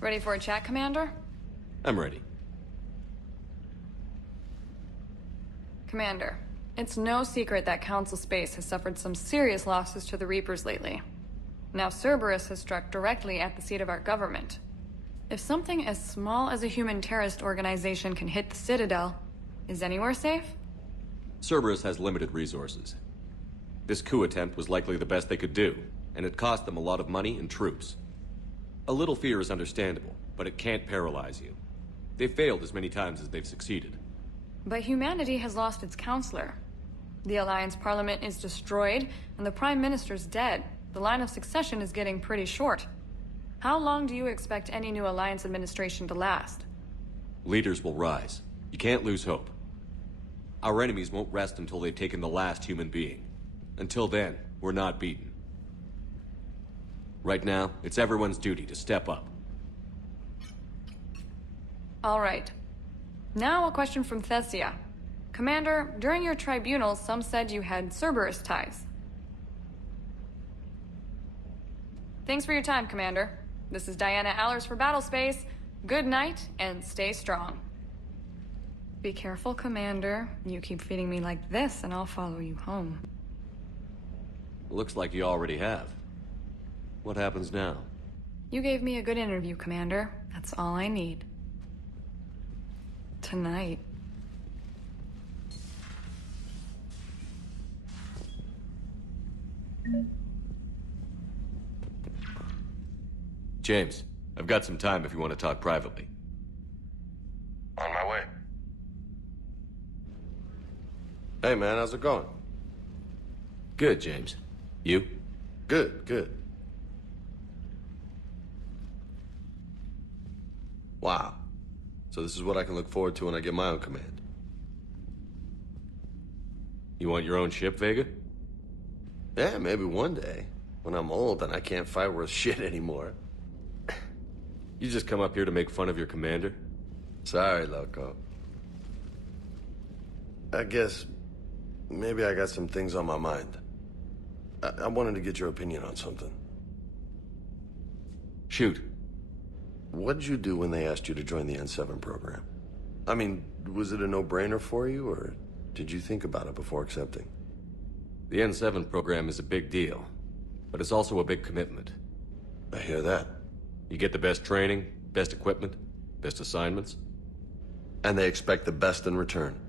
Ready for a chat, Commander? I'm ready. Commander, it's no secret that Council Space has suffered some serious losses to the Reapers lately. Now Cerberus has struck directly at the seat of our government. If something as small as a human terrorist organization can hit the Citadel, is anywhere safe? Cerberus has limited resources. This coup attempt was likely the best they could do, and it cost them a lot of money and troops. A little fear is understandable, but it can't paralyze you. They've failed as many times as they've succeeded. But humanity has lost its counselor. The Alliance Parliament is destroyed, and the Prime Minister's dead. The line of succession is getting pretty short. How long do you expect any new Alliance administration to last? Leaders will rise. You can't lose hope. Our enemies won't rest until they've taken the last human being. Until then, we're not beaten. Right now, it's everyone's duty to step up. All right. Now a question from Thessia. Commander, during your tribunal, some said you had Cerberus ties. Thanks for your time, Commander. This is Diana Allers for Battlespace. Good night, and stay strong. Be careful, Commander. You keep feeding me like this, and I'll follow you home. Looks like you already have. What happens now? You gave me a good interview, Commander. That's all I need. Tonight. James, I've got some time if you want to talk privately. On my way. Hey man, how's it going? Good, James. You? Good, good. Wow. So this is what I can look forward to when I get my own command. You want your own ship, Vega? Yeah, maybe one day. When I'm old and I can't fight worth shit anymore. You just come up here to make fun of your commander? Sorry, loco. I guess maybe I got some things on my mind. I wanted to get your opinion on something. Shoot. What'd you do when they asked you to join the N7 program? I mean, was it a no-brainer for you, or did you think about it before accepting? The N7 program is a big deal, but it's also a big commitment. I hear that. You get the best training, best equipment, best assignments. And they expect the best in return.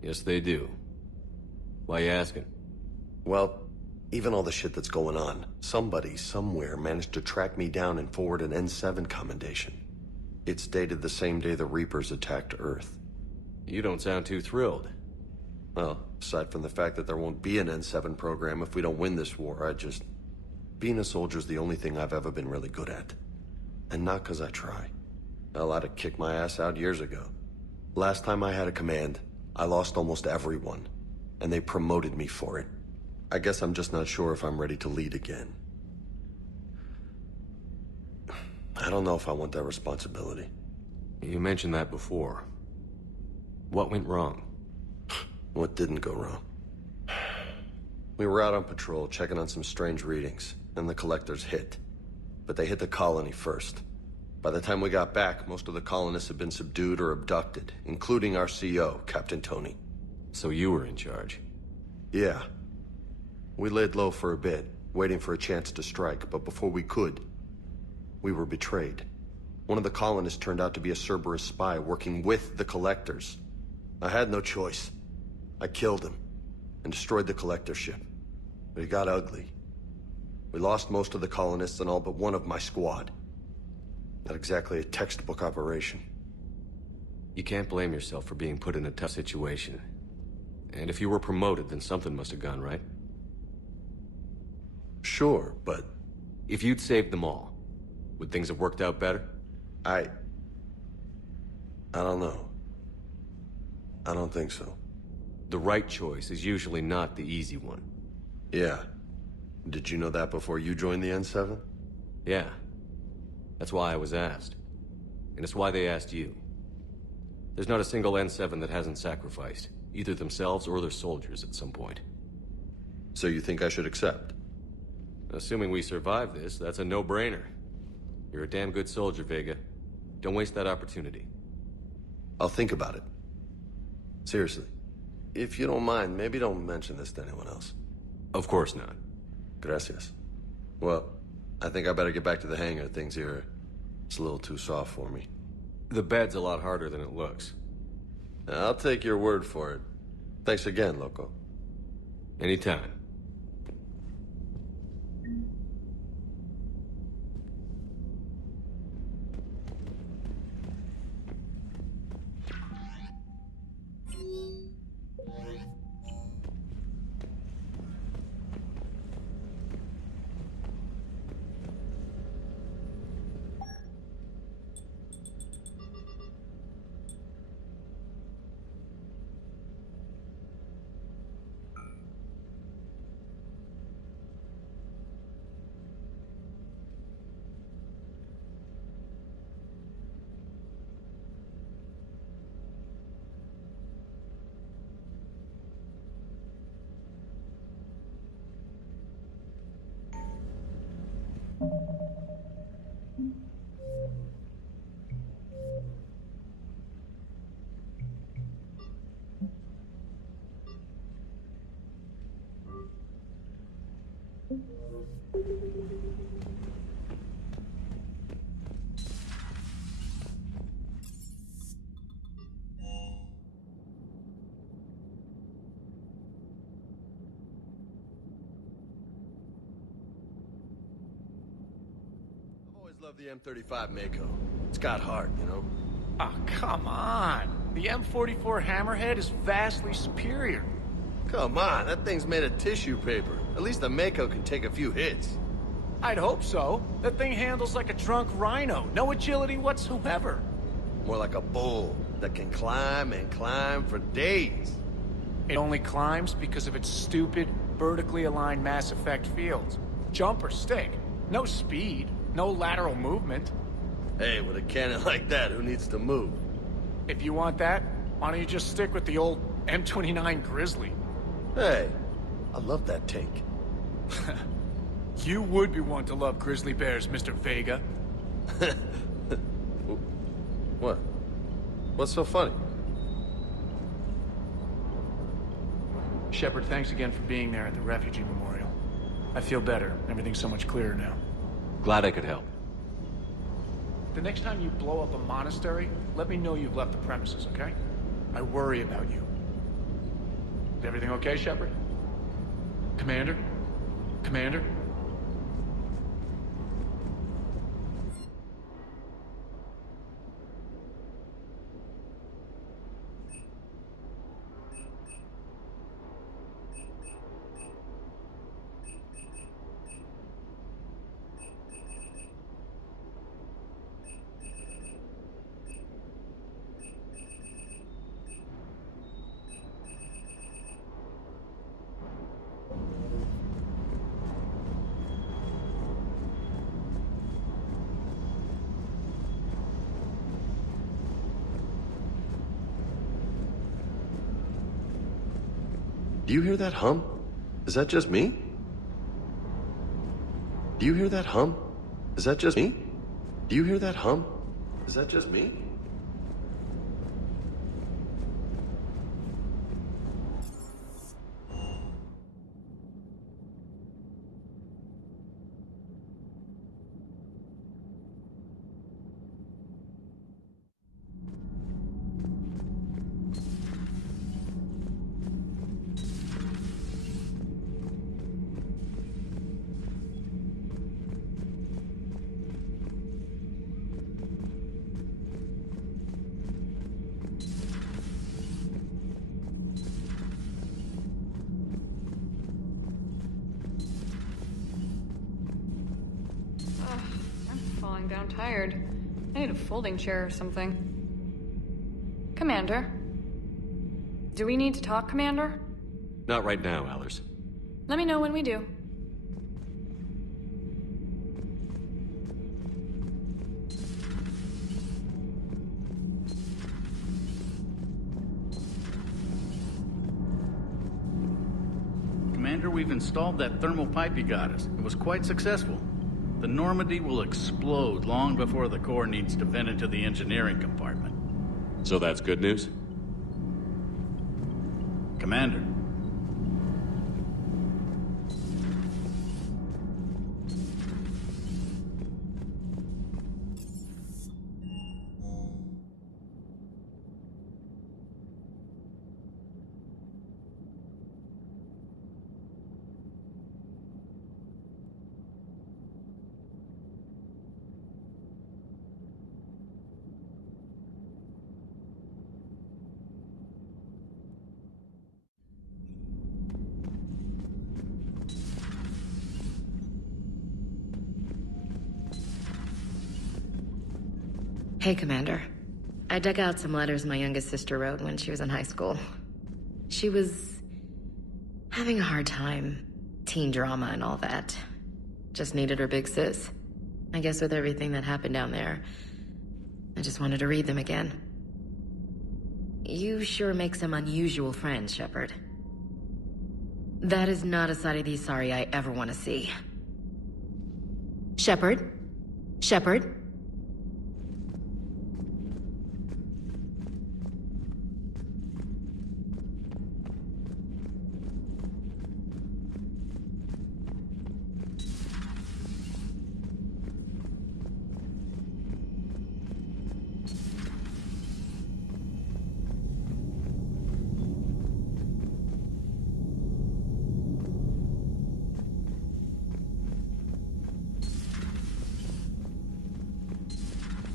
Yes, they do. Why you asking? Well, even all the shit that's going on, somebody, somewhere, managed to track me down and forward an N7 commendation. It's dated the same day the Reapers attacked Earth. You don't sound too thrilled. Well, aside from the fact that there won't be an N7 program if we don't win this war, being a soldier's the only thing I've ever been really good at. And not 'cause I try. Hell, I'd have kicked my ass out years ago. Last time I had a command, I lost almost everyone. And they promoted me for it. I guess I'm just not sure if I'm ready to lead again. I don't know if I want that responsibility. You mentioned that before. What went wrong? What didn't go wrong? We were out on patrol, checking on some strange readings, and the collectors hit. But they hit the colony first. By the time we got back, most of the colonists had been subdued or abducted, including our CO, Captain Tony. So you were in charge? Yeah. We laid low for a bit, waiting for a chance to strike, but before we could, we were betrayed. One of the colonists turned out to be a Cerberus spy working with the collectors. I had no choice. I killed him and destroyed the collector ship. But it got ugly. We lost most of the colonists and all but one of my squad. Not exactly a textbook operation. You can't blame yourself for being put in a tough situation. And if you were promoted, then something must have gone right. Sure, but... If you'd saved them all, would things have worked out better? I don't know. I don't think so. The right choice is usually not the easy one. Yeah. Did you know that before you joined the N7? Yeah. That's why I was asked. And it's why they asked you. There's not a single N7 that hasn't sacrificed, either themselves or their soldiers at some point. So you think I should accept? Assuming we survive this, that's a no-brainer. You're a damn good soldier, Vega. Don't waste that opportunity. I'll think about it. Seriously. If you don't mind, maybe don't mention this to anyone else. Of course not. Gracias. Well, I think I better get back to the hangar. Things here, it's a little too soft for me. The bed's a lot harder than it looks. I'll take your word for it. Thanks again, Loco. Anytime. Love the M35 Mako. It's got heart, you know? Oh, come on. The M44 Hammerhead is vastly superior. Come on, that thing's made of tissue paper. At least the Mako can take a few hits. I'd hope so. That thing handles like a drunk rhino. No agility whatsoever. More like a bull that can climb and climb for days. It only climbs because of its stupid, vertically aligned Mass Effect fields. Jump or stick. No speed. No lateral movement. Hey, with a cannon like that, who needs to move? If you want that, why don't you just stick with the old M29 Grizzly? Hey, I love that tank. You would be one to love grizzly bears, Mr. Vega. What? What's so funny? Shepard, thanks again for being there at the Refugee Memorial. I feel better. Everything's so much clearer now. Glad I could help. The next time you blow up a monastery, let me know you've left the premises, okay? I worry about you. Is everything okay, Shepard? Commander? Commander? Do you hear that hum? Is that just me? Do you hear that hum? Is that just me? Do you hear that hum? Is that just me? I'm down tired. I need a folding chair or something. Commander? Do we need to talk, Commander? Not right now, Allers. Let me know when we do. Commander, we've installed that thermal pipe you got us. It was quite successful. the Normandy will explode long before the core needs to vent into the engineering compartment. So that's good news? Commander. Hey, Commander. I dug out some letters my youngest sister wrote when she was in high school. She was having a hard time. Teen drama and all that. Just needed her big sis. I guess with everything that happened down there, I just wanted to read them again. You sure make some unusual friends, Shepard. That is not a side of the Asari I ever want to see. Shepard? Shepard?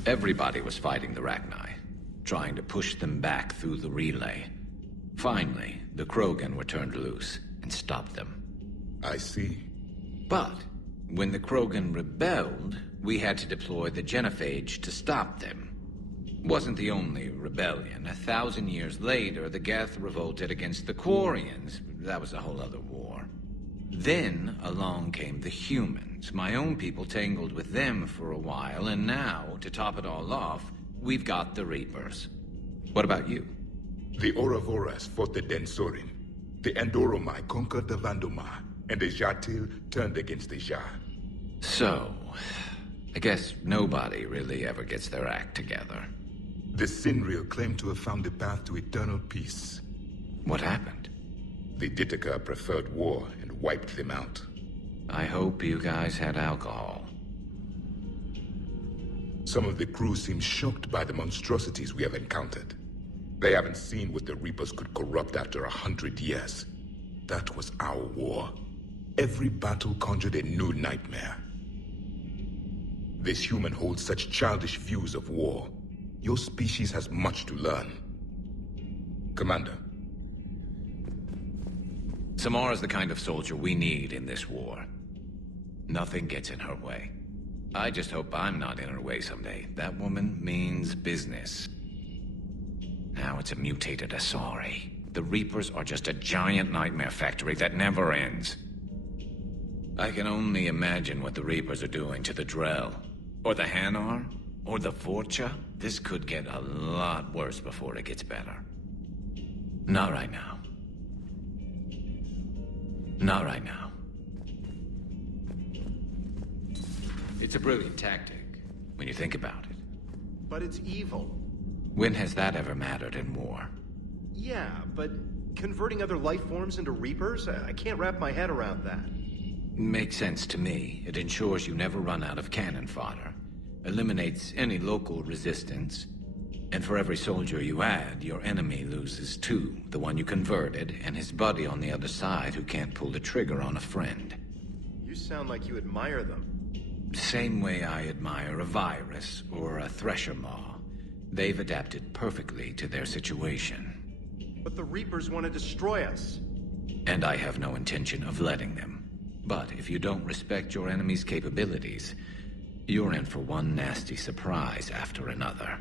Everybody was fighting the Rachni, trying to push them back through the relay. Finally, the Krogan were turned loose and stopped them. I see. But when the Krogan rebelled, we had to deploy the genophage to stop them. Wasn't the only rebellion. 1,000 years later, the Geth revolted against the Quarians. That was a whole other war. Then along came the humans. My own people tangled with them for a while, and now, to top it all off, we've got the Reapers. What about you? The Ouroboros fought the Densorin. The Andoromai conquered the Vandoma, and the Jatil turned against the Jah. So, I guess nobody really ever gets their act together. The Sinreal claimed to have found the path to eternal peace. What happened? The Ditaka preferred war and wiped them out. I hope you guys had alcohol. Some of the crew seem shocked by the monstrosities we have encountered. They haven't seen what the Reapers could corrupt after 100 years. That was our war. Every battle conjured a new nightmare. This human holds such childish views of war. Your species has much to learn. Commander. Samara's the kind of soldier we need in this war. Nothing gets in her way. I just hope I'm not in her way someday. That woman means business. Now it's a mutated Asari. The Reapers are just a giant nightmare factory that never ends. I can only imagine what the Reapers are doing to the Drell. Or the Hanar. Or the Vorcha. This could get a lot worse before it gets better. Not right now. Not right now. It's a brilliant tactic, when you think about it. But it's evil. When has that ever mattered in war? Yeah, but converting other life forms into Reapers? I can't wrap my head around that. Makes sense to me. It ensures you never run out of cannon fodder. Eliminates any local resistance. And for every soldier you add, your enemy loses two. The one you converted, and his buddy on the other side who can't pull the trigger on a friend. You sound like you admire them. Same way I admire a virus or a thresher maw. They've adapted perfectly to their situation. But the Reapers want to destroy us. And I have no intention of letting them. But if you don't respect your enemy's capabilities, you're in for one nasty surprise after another.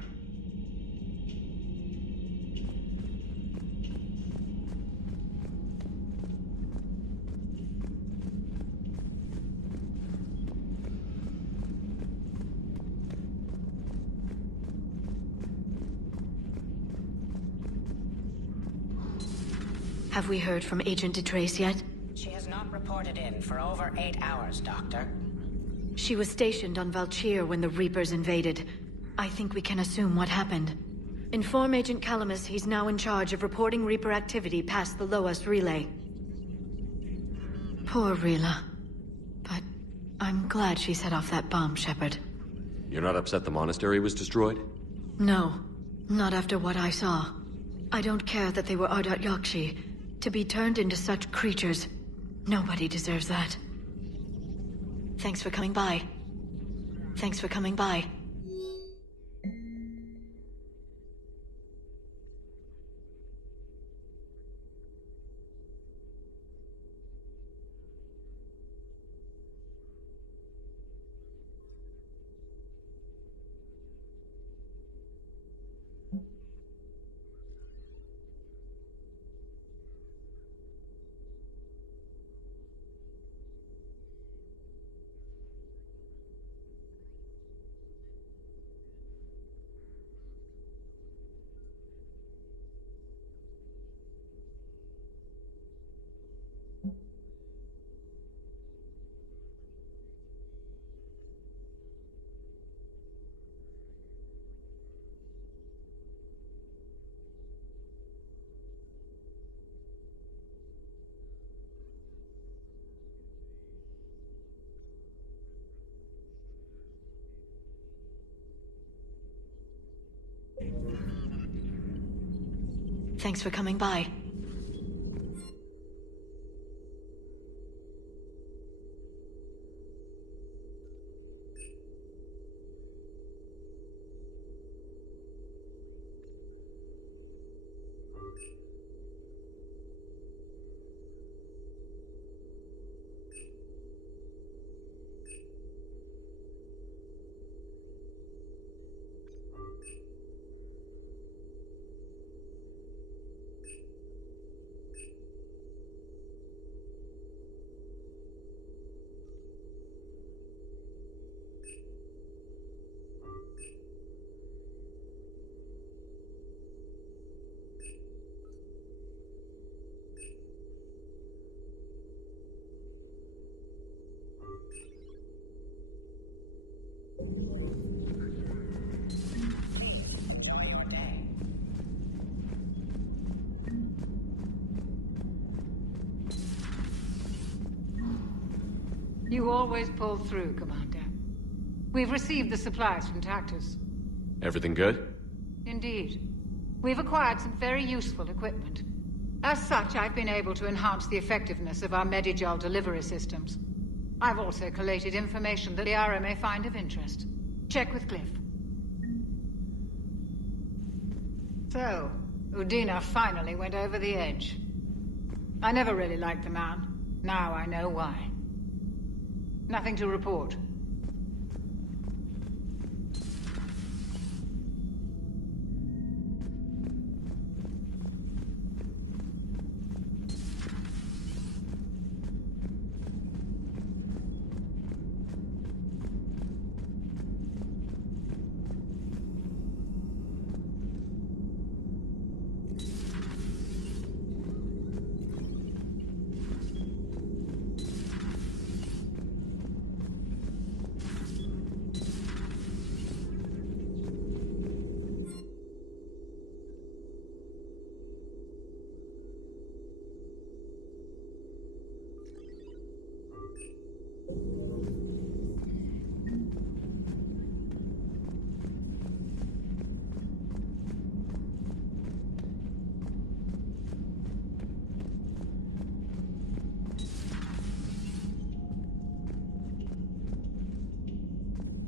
Have we heard from Agent DeTrace yet? She has not reported in for over 8 hours, Doctor. She was stationed on Valchir when the Reapers invaded. I think we can assume what happened. Inform Agent Calamus he's now in charge of reporting Reaper activity past the Loas relay. Poor Rila. But I'm glad she set off that bomb, Shepard. You're not upset the monastery was destroyed? No, not after what I saw. I don't care that they were Ardat Yakshi. To be turned into such creatures, nobody deserves that. Thanks for coming by. Thanks for coming by. Thanks for coming by. You always pull through, Commander. We've received the supplies from Tactus. Everything good? Indeed. We've acquired some very useful equipment. As such, I've been able to enhance the effectiveness of our Medigel delivery systems. I've also collated information that the Liara may find of interest. Check with Cliff. So, Udina finally went over the edge. I never really liked the man. Now I know why. Nothing to report.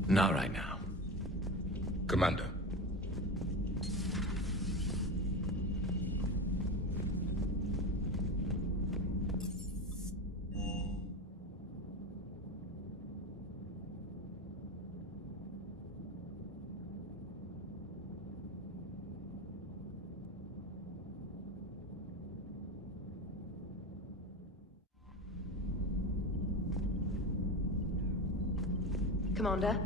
Not right now. Commander. Commander?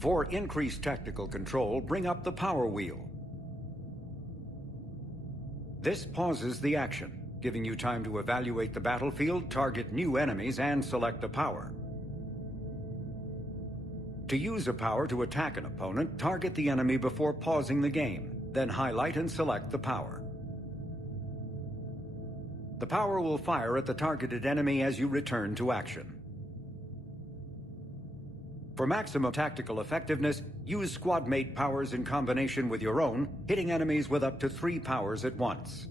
For increased tactical control, bring up the power wheel. This pauses the action, giving you time to evaluate the battlefield, target new enemies, and select a power. To use a power to attack an opponent, target the enemy before pausing the game, then highlight and select the power. The power will fire at the targeted enemy as you return to action. For maximum tactical effectiveness, use squad mate powers in combination with your own, hitting enemies with up to 3 powers at once.